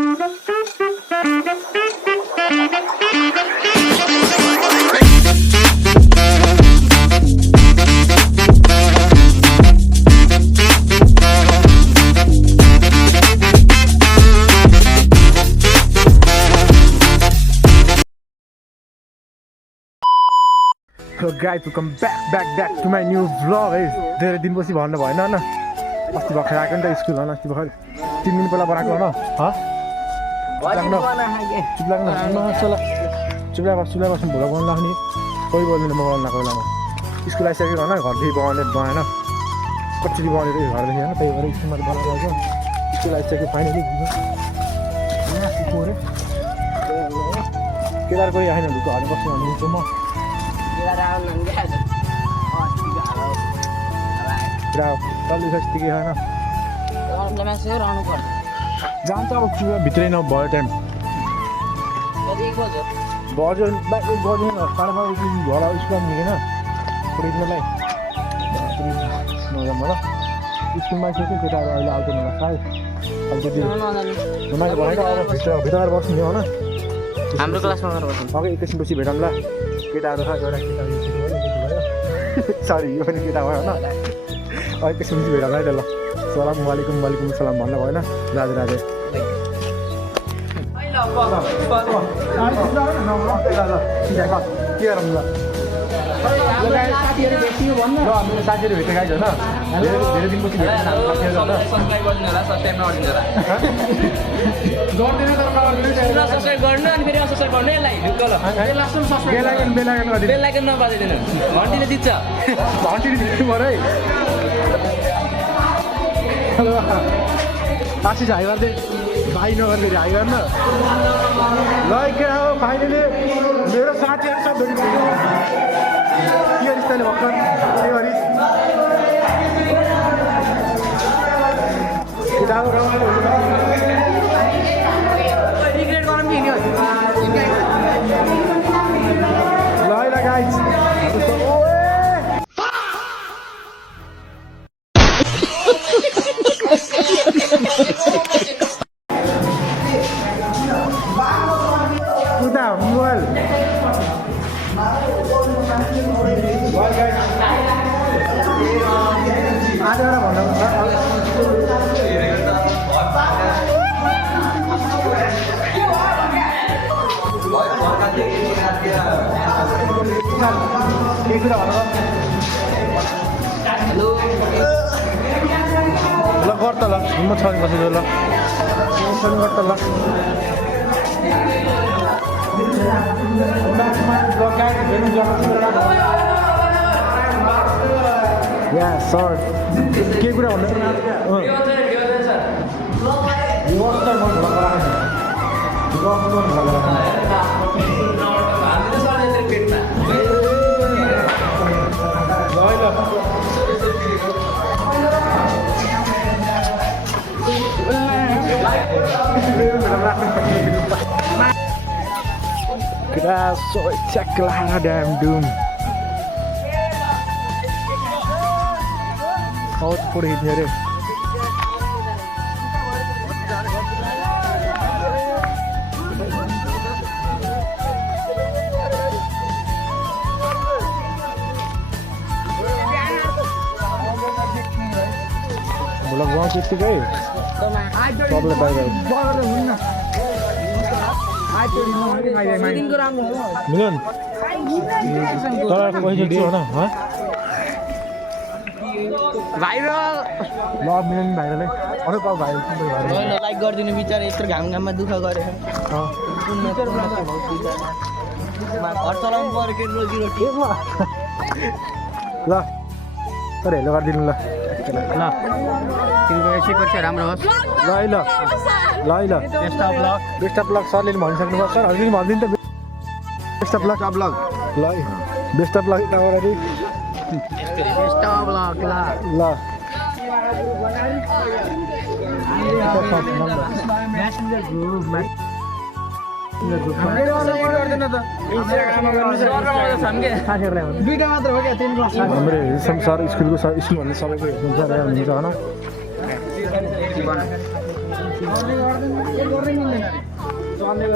Hello guys, welcome back to my new vlog है धेरै दिनपछि भन्नु भएन हैन अस्ति भर्खर आएको नि त स्कुल हैन अस्ति भर्खर 3 दिन पहिला बनाएको हैन चुप लाग्नु चला चुप लाग्नु भोला बनाउन लाग्ने कोही बोल्दैन म बनाउन लाग्यो बेलामा स्कुल आइसकेको हैन घरदेखि बनाएन कसरी बनेर घरदेखि हैन त्यही भएर स्कुलमा बनाएको हो स्कुल आइसकेको फाइनली केदार कोही आएन ढुक्क हाल्नु बस्नु भन्नुहुन्छ म जान्छ अब भित्रै नभयो टाइम बज्यो 1 बज्यो 5:30 होला स्कुल निकेन पुरिनलाई नगमबाट स्कुलमा आइसक्यो केटाहरू अहिले आउँदैन होला सायद अहिले त्यो मैले भनेको अब भित्र बस्नु हो न हाम्रो क्लासमा गएर बस्नु अघि एकैछिनपछि भेटौँला केटाहरू छ एउटा केटाहरू सरी यो पनि केटा भयो होइन एकैछिनपछि भेटौँला है त ल सलाम वालेकुम सलाम भन्नु भएन राधे राधे के गरौँ ल साथीहरू भेटेको आइज होइन धेरै दिनपछि आशिष हाई गर्दै भाइ नगर्दै हाई गर्न ल के हो फाइनली मेरो साथीहरू सब भेट्नु के रिस्ताले भर्खर के गरी ल गाइस उता मोबाइल आजबाट भन्दा ल गर त ल म छ बसेको ल गर त ल या सर के कुरा kita so cek lah damn doom out for it here बोला गाउँ चाहिँ गए सबले बाहिर मिलन तर पैसा दियो होइन भाइरल ल मिलन भाइरलै अरू पाउ भाइरल लाइक गरिदिनु बिचार यत्रो घाममा दुःख गरेर घर चलाउनु पर्यो के रोजी ल तर हेलो गरिदिनु ल तिम्रो यसै पर्छ राम्रो होस् ल बेस्ट अफ लक सरले भनिसक्नु भयो सर हजुर भनिदिनु त बेस्ट अफ लक ल बेस्ट अफ लक अगाडि बेस्ट अफ लक ल दुईटा मात्र हो क्या 3 क्लास हाम्रो सर स्कुलको स्कुल भन्ने सबैको हेर्नुहुन्छ होइन पहाडी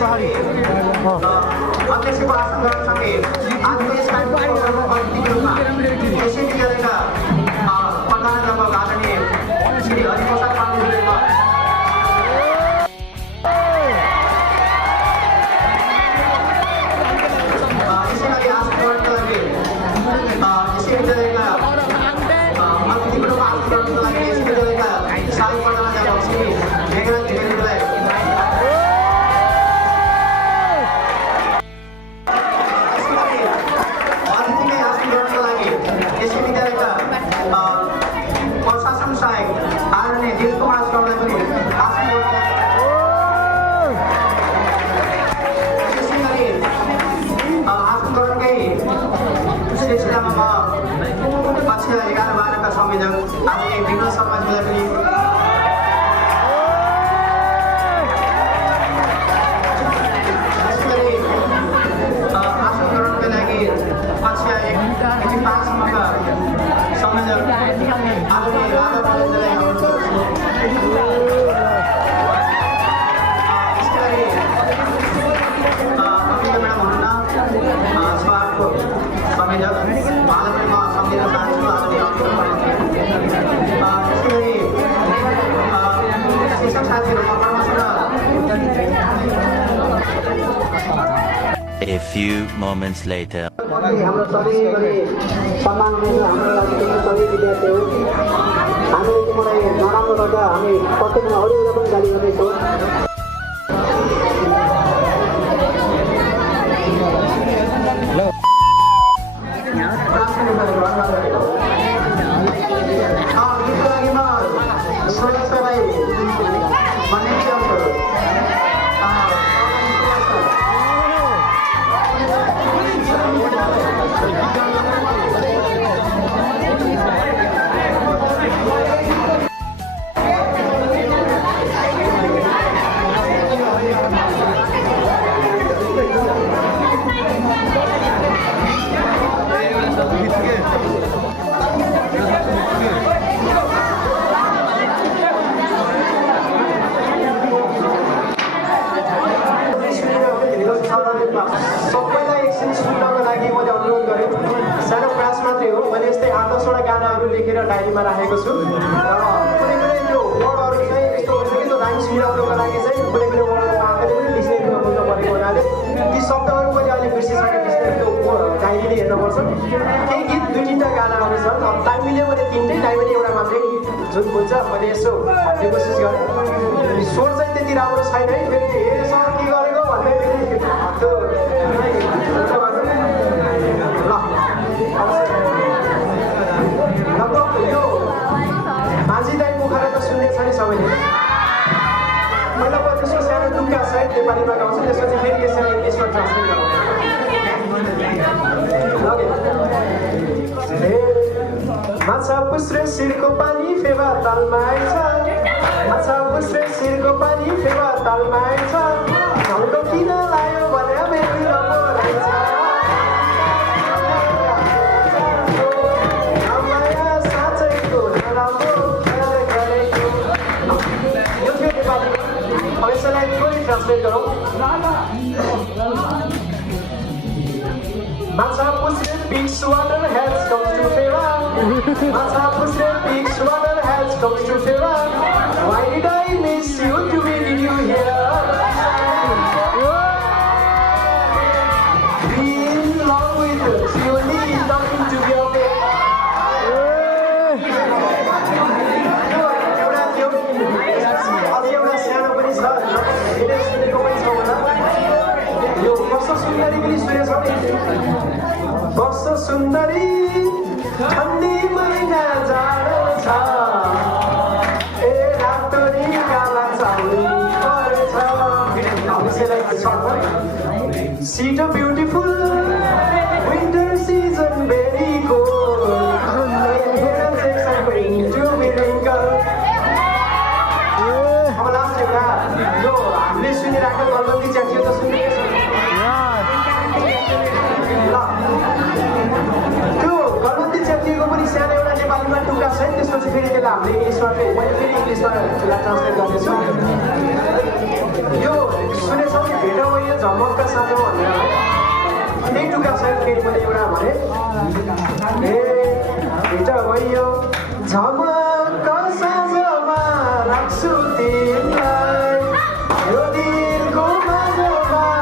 पहाडी अध्यक्षको आसन ग्रहणसँगै आजको यस कार्यक्रमको अतिथिहरूमा यसै विद्यालयका प्रधानाध्यापक आदरणीय श्री हरिप्रसाद पाण्डेज्यूले यसै गरी आसन ग्रहणको लागि यसै विद्यालयका अतिथिको रूपमा आसन ग्रहणको लागि यसै विद्यालयका सहायक प्रधानाध्यापक श्री मेघराज धिरेन्द्रलाई प्रशासन सहायक आदरणीय दिल कुमार श्रमलाई पनि आसन त्यसै गरी आसन ग्रहणकै सिलसिलामा म कक्षा 11-12 का संयोजक आदरणीय विनोद शर्माज्यूलाई पनि त्यसै गरी आसन ग्रहणका लागि कक्षा 1-5 सम्मका संयोजक आदरणीय राधा पाण्डेज्यूलाई त्यसै गरी अमिता म्याडम हुनुहुन्न स्वागतको संयोजक उहाँलाई पनि म सम्झिन चाहन्छु आदरणीय अमिता म्याडम त्यसै गरी शिक्षक साथीहरूमा क्रमशः A few moments later. हाम्रो सबै गरी सम्मान हुनेछ हाम्रो राज्यका सबै विद्यार्थीहरू हामीले चाहिँ मलाई नराम्रो गर्दा हामी प्रत्येकमा अरूलाई पनि गाली गर्दैछौँ गीतको लागि म सुरेशलाई भन्ने विचारहरू सबैलाई एकछिन सुन्नको लागि मैले अनुरोध गरेँ सानो प्रयास मात्रै हो मैले यस्तै 8-10वटा गानाहरू लेखेर डायरीमा राखेको छु र कुनै कुनै त्यो वर्डहरू चाहिँ यस्तो हुन्छ कि त्यो राइम्स मिलाउनको लागि चाहिँ कुनै कुनै वर्डहरू आफैले पनि डिक्सनेरीमा बुझ्नु परेको हुनाले ती शब्दहरू मैले अहिले बिर्सिसकेपछि त्यो डायरीले हेर्नुपर्छ केही गीत 2-3टा गानाहरू छन् टाइम मिल्यो भने 3टै टाइम मिल्यो एउटा मात्रै जुन हुन्छ मैले यसो भन्ने कोसिस गरेँ स्वर चाहिँ त्यति राम्रो छैन है फेरि हेरसँग के गरेको भन्दै त्यो लगभग यो माझी दाई पोखरा त सुन्नेछ नि सबैले पहिला म त्यसको सानो टुक्का सहित नेपालीमा गाउँछु त्यसपछि फेरि यसलाई इङ्ग्लिसमा ट्रान्सलेट गरौँ माछा पुस्रे शिरको पानी फेवा तालमा आइछ माछा पुस्रे शिरको पानी फेवा तालमा आइछ झल्को किन लायो भने मेरो राम्रो रहेछ माया साँच्चैको नराम्रो ख्याल गरेको यो थियो नेपाली अब यसलाई थोरै ट्रान्सलेट गरौँ Machhapuchhre peaks water hells comes to Phewa Machhapuchhre peaks water hells comes to Phewa Why did I miss you to be with you here? Be in love with you, slowly talking to be okay. एउटा सानो पनि छ धेरै सुनेको पनि छ होला यो कस्तो सुन्दरी पनि सुनेछ कस्तो सुन्दरी ठन्डी महिना जाडो छ ए रातोरी काला चाउरी पर्छ She's a beautiful winter season very cold Her checks are going to be wrinkled अब लास्ट एउटा यो हामीले सुनिरहेको गलबन्दी च्याटियो त सुन्ने ल पनि सानो एउटा नेपालीमा टुक्का छ त्यसपछि फेरि त्यसलाई हामीले इङ्ग्लिसमा मैले फेरि इङ्ग्लिसमा त्यसलाई ट्रान्सलेट गर्नेछु यो सुनेछौँ कि भेट भयो झमक्का साँझो भनेर त्यही टुक्का छ फेरि मैले एउटा भने ए भेट भयो झमक्का साँझोमा राख्छु तिमीलाई यो दिनको माझमा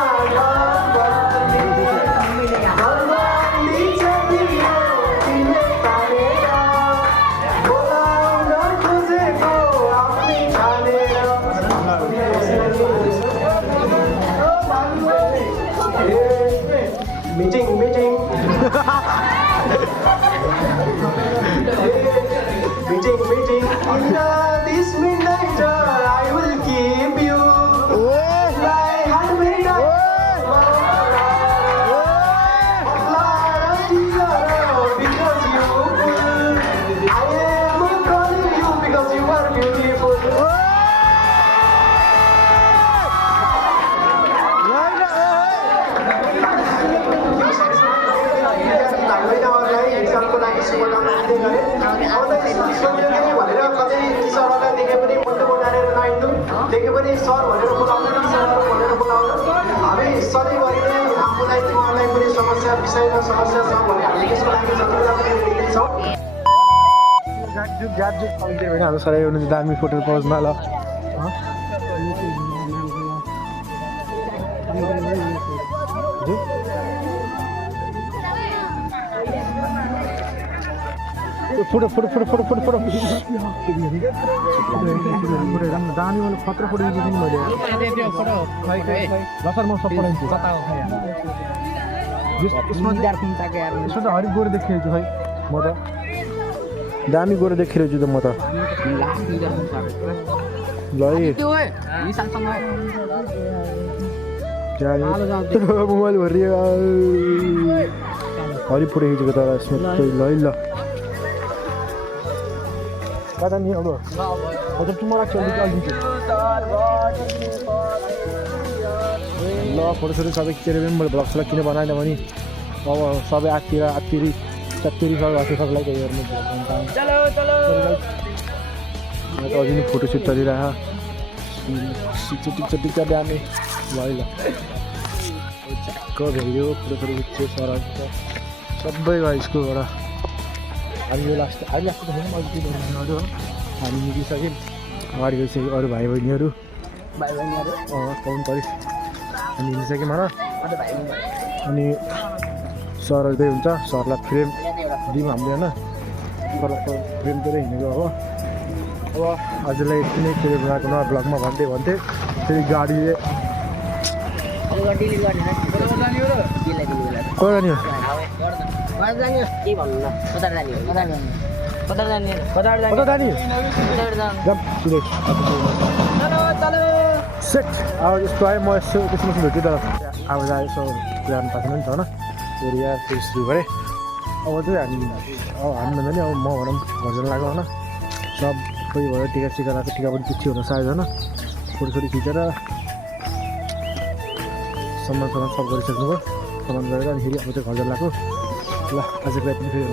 meeting meeting in this midnight I will keep you like handmade because you I am calling you because you are beautiful एक्जामको लागि शुभकामना दिँदै गरेँ अब त यस्तो सोध्यो कि भनेर कतै टिचरहरूलाई देखे पनि मुन्टो उठाएर नहिँड्नु देखे पनि सर भनेर बोलाउनु टिचरहरू भनेर बोलाउनु हामी सधैँभरि नै आफूलाई तिमीहरूलाई कुनै समस्या विषयमा समस्या छ भने हामी त्यसको लागि जति बेला पनि रेडी छौँ हाम्रो सर हुनुहुन्छ दामी फोटो पोजमा ल photo photo photo photo photo photo दामी मैले खतरा फोटो खिचेको थिएँ मैले ल सर म सब पठाइदिन्छु यसमा त हरिक गोरो देखिरहेको छु खै म त दामी गोरो देखिरहेको छु त म त ल मोबाइल भरियो हरि फोटो खिचेको तर यसमा ल ल कता नि अब हजुर टुमो राख्छु अलिक ल फोटोसोटो सबै खिचेर पनि मैले भ्लग्सलाई किन बनाएन भने अब सबै आत्तिरी चत्तिरी सबै हस्यो सबैलाई त्यही हेर्नु अझै नि फोटोसुट चलिरहेको टिक्छ दामी ल ल च्याक्क भेट्यो फोटोसोटो खिच्यो सरहरू सबै भयो स्कुलबाट हामी यो लास्ट त होइन अझै हो हामी निस्किसक्यौँ अगाडि गइसक्यो अरू भाइ बहिनीहरू पाउनु पऱ्यो हामी हिँडिसक्यौँ होइन अनि सरहरू त्यही हुन्छ सरलाई फ्रेम दिउँ हामीले होइन सरलाई फ्रेम दिएर हिँडेको अब आजलाई यति नै फेरि बनाएको न ब्लगमा भन्दै फेरि गाडीले कता जाने हो सेट अब यस्तो आयो म यसो त्यसमा भेट्यो तर अब यसो जानु पाएको नि त होइन एरिया सुरु गरेँ अब चाहिँ हामी भन्दा नि अब म भनौँ घर जानु लाग्यो होइन सब कोही भयो टिका सिका लगाएको टिका पनि पुच्ची हुन सायद होइन फोटोसोटो खिचेर सामान सब गरिसक्नु भयो सामान गरेर अनि फेरि अब चाहिँ घर जानु लाग्यो ल आजको राति फेरि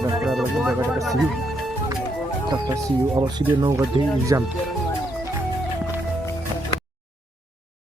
सियु अब सिधै 9 बजे इक्जाम